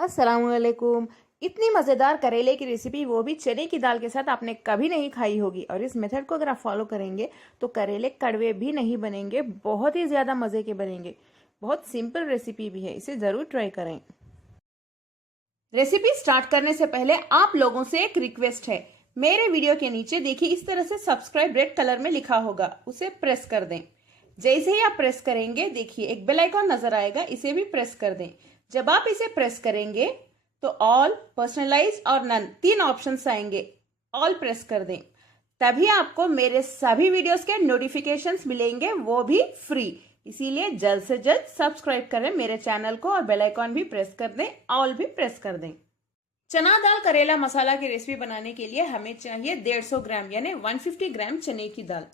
अस्सलामुअलैकुम। इतनी मज़ेदार करेले की रेसिपी, वो भी चने की दाल के साथ, आपने कभी नहीं खाई होगी। और इस मेथड को अगर आप फॉलो करेंगे तो करेले कड़वे भी नहीं बनेंगे, बहुत ही ज़्यादा मज़े के बनेंगे। बहुत सिंपल रेसिपी भी है, इसे ज़रूर ट्राई करें। रेसिपी स्टार्ट करने से पहले आप लोगों से एक रिक्वेस्ट है। मेरे वीडियो के नीचे देखिए, इस तरह से सब्सक्राइब रेड कलर में लिखा होगा, उसे प्रेस कर दें। जैसे ही आप प्रेस करेंगे, देखिए एक बेल आइकॉन नजर आएगा, इसे भी प्रेस कर दें। जब आप इसे प्रेस करेंगे तो ऑल, पर्सनलाइज और नन तीन ऑप्शंस आएंगे। ऑल प्रेस कर दें, तभी आपको मेरे सभी वीडियोस के नोटिफिकेशंस मिलेंगे, वो भी फ्री। इसीलिए जल्द से जल्द सब्सक्राइब करें मेरे चैनल को और बेल आइकॉन भी प्रेस कर दें, ऑल भी प्रेस कर दें। चना दाल करेला मसाला की रेसिपी बनाने के लिए हमें चाहिए 150 ग्राम यानी 150 ग्राम चने की दाल।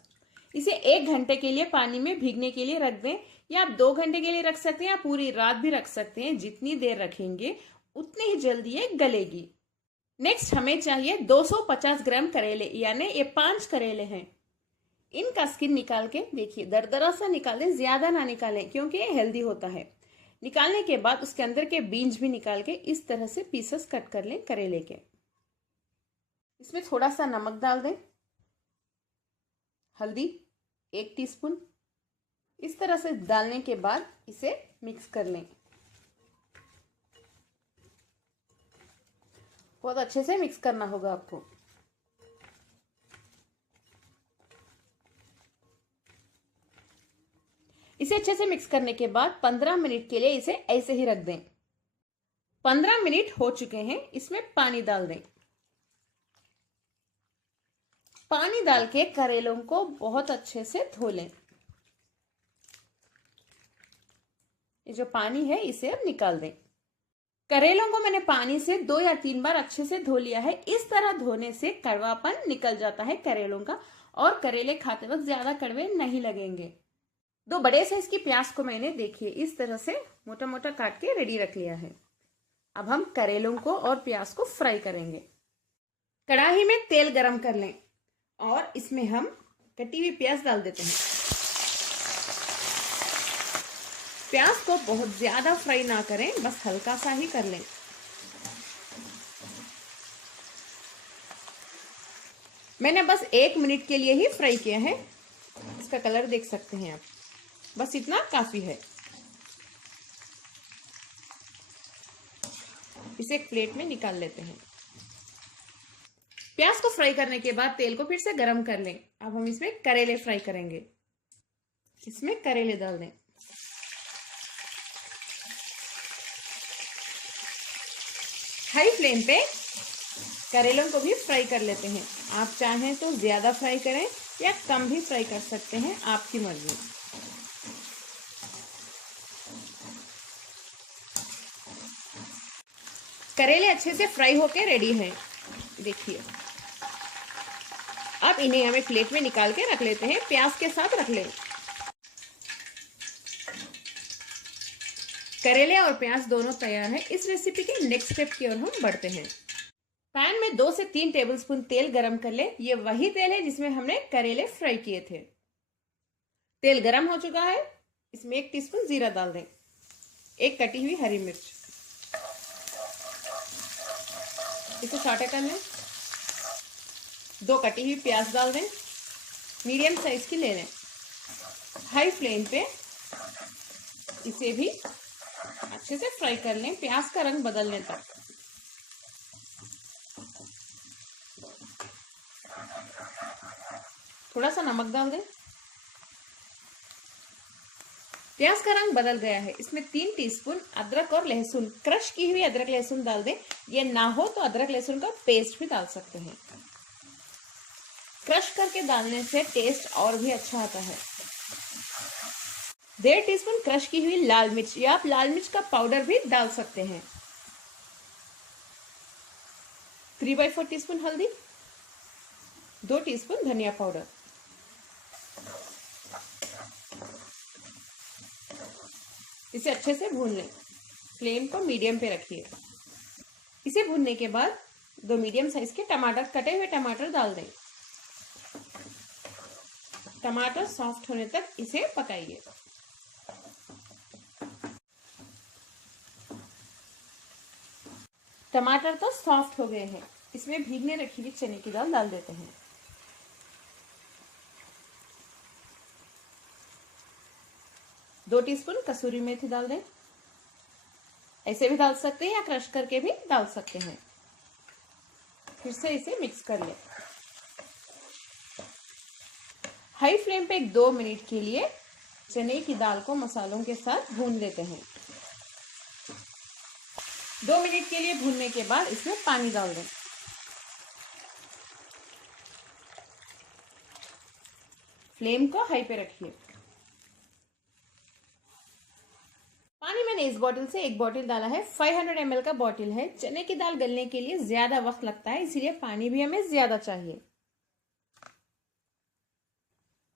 इसे 1 घंटे के लिए पानी में भीगने के लिए रख दें, या आप 2 घंटे के लिए रख सकते हैं या पूरी रात भी रख सकते हैं। जितनी देर रखेंगे उतनी ही जल्दी ये गलेगी। नेक्स्ट हमें चाहिए 250 ग्राम करेले, यानी ये 5 करेले हैं। इनका स्किन निकाल के देखिए, दरदरा सा निकालें, ज्यादा ना निकालें क्योंकि ये हेल्दी होता है। निकालने के बाद उसके अंदर के बीज भी निकाल के इस तरह से पीसेस कट कर लें करेले के। इसमें थोड़ा सा नमक डाल दें, हल्दी 1 टीस्पून। इस तरह से डालने के बाद इसे मिक्स कर लें। बहुत अच्छे से मिक्स करना होगा आपको। इसे अच्छे से मिक्स करने के बाद 15 मिनट के लिए इसे ऐसे ही रख दें। 15 मिनट हो चुके हैं, इसमें पानी डाल दें। पानी डाल के करेलों को बहुत अच्छे से धो लें। ये जो पानी है इसे अब निकाल दें। करेलों को मैंने पानी से 2 या 3 बार अच्छे से धो लिया है। इस तरह धोने से कड़वापन निकल जाता है करेलों का, और करेले खाते वक्त ज्यादा कड़वे नहीं लगेंगे। 2 बड़े साइज की प्याज को मैंने देखिए इस तरह से मोटा मोटा काट के रेडी रख लिया है। अब हम करेलों को और प्याज को फ्राई करेंगे। कढ़ाई में तेल गरम कर लें और इसमें हम कटी हुई प्याज डाल देते हैं। प्याज को बहुत ज्यादा फ्राई ना करें, बस हल्का सा ही कर लें। मैंने बस 1 मिनट के लिए ही फ्राई किया है। इसका कलर देख सकते हैं आप, बस इतना काफी है। इसे एक प्लेट में निकाल लेते हैं। प्याज को फ्राई करने के बाद तेल को फिर से गरम कर लें। अब हम इसमें करेले फ्राई करेंगे। इसमें करेले डाल दें। हाई फ्लेम पे करेलों को भी फ्राई कर लेते हैं। आप चाहें तो ज्यादा फ्राई करें या कम भी फ्राई कर सकते हैं, आपकी मर्जी। करेले अच्छे से फ्राई होके रेडी हैं, देखिए। अब इन्हें हमें प्लेट में निकाल के रख लेते हैं, प्याज के साथ रख लें। करेले और प्याज दोनों तैयार है। इस रेसिपी के नेक्स्ट स्टेप की ओर हम बढ़ते हैं। पैन में 2 से 3 टेबलस्पून तेल गरम कर ले। ये वही तेल है जिसमें हमने करेले फ्राई किए थे। तेल गरम हो चुका है, इसमें 1 टीस्पून जीरा डाल दें, 1 कटी हुई हरी मिर्च, इसे सौटे कर लें। 2 कटी हुई प्याज डाल दें, मीडियम साइज की ले लें। हाई फ्लेम पे इसे भी अच्छे से फ्राई कर लें, प्याज का रंग बदलने तक। थोड़ा सा नमक डाल दें। प्याज का रंग बदल गया है, इसमें 3 टीस्पून अदरक और लहसुन, क्रश की हुई अदरक लहसुन डाल दें। ये ना हो तो अदरक लहसुन का पेस्ट भी डाल सकते हैं। क्रश करके डालने से टेस्ट और भी अच्छा आता है। 1.5 टीस्पून क्रश की हुई लाल मिर्च, या आप लाल मिर्च का पाउडर भी डाल सकते हैं। 3/4 टीस्पून हल्दी, 2 टीस्पून धनिया पाउडर। इसे अच्छे से भून लें, फ्लेम को मीडियम पे रखिए। इसे भूनने के बाद 2 मीडियम साइज के टमाटर, कटे हुए टमाटर डाल दें। टमाटर सॉफ्ट होने तक इसे पकाइए। टमाटर तो सॉफ्ट हो गए हैं। इसमें भीगने रखी हुई चने की दाल डाल देते हैं। दो टीस्पून कसूरी मेथी डाल दें। ऐसे भी डाल सकते हैं या क्रश करके भी डाल सकते हैं। फिर से इसे मिक्स कर लें। हाई फ्लेम पे 2 मिनट के लिए चने की दाल को मसालों के साथ भून लेते हैं। 2 मिनट के लिए भूनने के बाद इसमें पानी डाल दें। फ्लेम को हाई पे रखिए। पानी मैंने इस बोतल से 1 बोतल डाला है। 500 ml का बोतल है। चने की दाल गलने के लिए ज्यादा वक्त लगता है, इसीलिए पानी भी हमें ज्यादा चाहिए।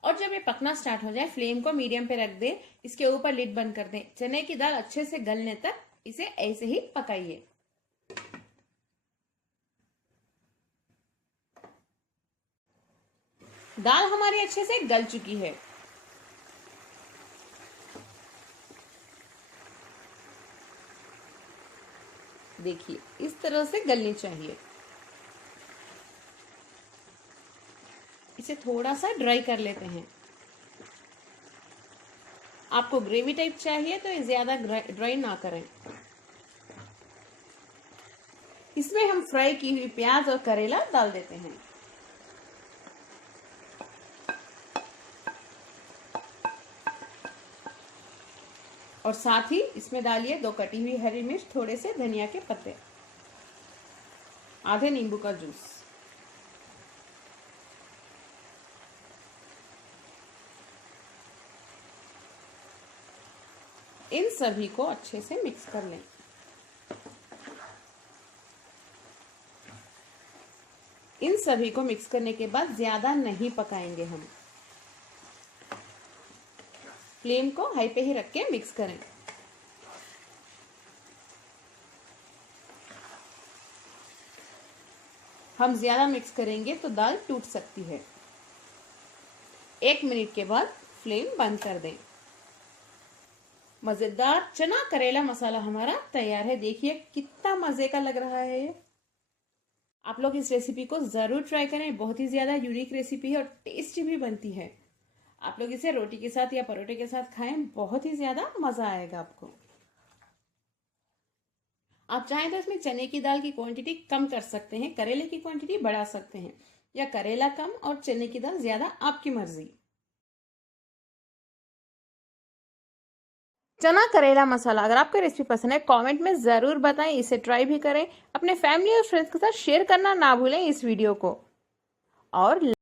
और जब ये पकना स्टार्ट हो जाए फ्लेम को मीडियम पे रख दें। इसके ऊपर लिड बंद कर दें। चने की दाल अच्छे से गलने तक इसे ऐसे ही पकाइए। दाल हमारी अच्छे से गल चुकी है। देखिए इस तरह से गलनी चाहिए। इसे थोड़ा सा ड्राई कर लेते हैं। आपको ग्रेवी टाइप चाहिए तो ज्यादा ड्राई ना करें। इसमें हम फ्राई की हुई प्याज और करेला डाल देते हैं। और साथ ही इसमें डालिए 2 कटी हुई हरी मिर्च, थोड़े से धनिया के पत्ते, आधे नींबू का जूस। इन सभी को अच्छे से मिक्स कर लें। इन सभी को मिक्स करने के बाद ज्यादा नहीं पकाएंगे हम। फ्लेम को हाई पे ही रख के मिक्स करें। हम ज्यादा मिक्स करेंगे तो दाल टूट सकती है। 1 मिनट के बाद फ्लेम बंद कर दें। मजेदार चना करेला मसाला हमारा तैयार है। देखिए कितना मजे का लग रहा है ये। आप लोग इस रेसिपी को जरूर ट्राई करें। बहुत ही ज्यादा यूनिक रेसिपी है और टेस्टी भी बनती है। आप लोग इसे रोटी के साथ या परोठे के साथ खाएं, बहुत ही ज्यादा मजा आएगा आपको। आप चाहें तो इसमें चने की दाल की क्वांटिटी कम कर सकते हैं, करेले की क्वांटिटी बढ़ा सकते हैं, या करेला कम और चने की दाल ज्यादा, आपकी मर्जी। चना करेला मसाला अगर आपको रेसिपी पसंद है कमेंट में जरूर बताएं। इसे ट्राई भी करें। अपने फैमिली और फ्रेंड्स के साथ शेयर करना ना भूलें इस वीडियो को। और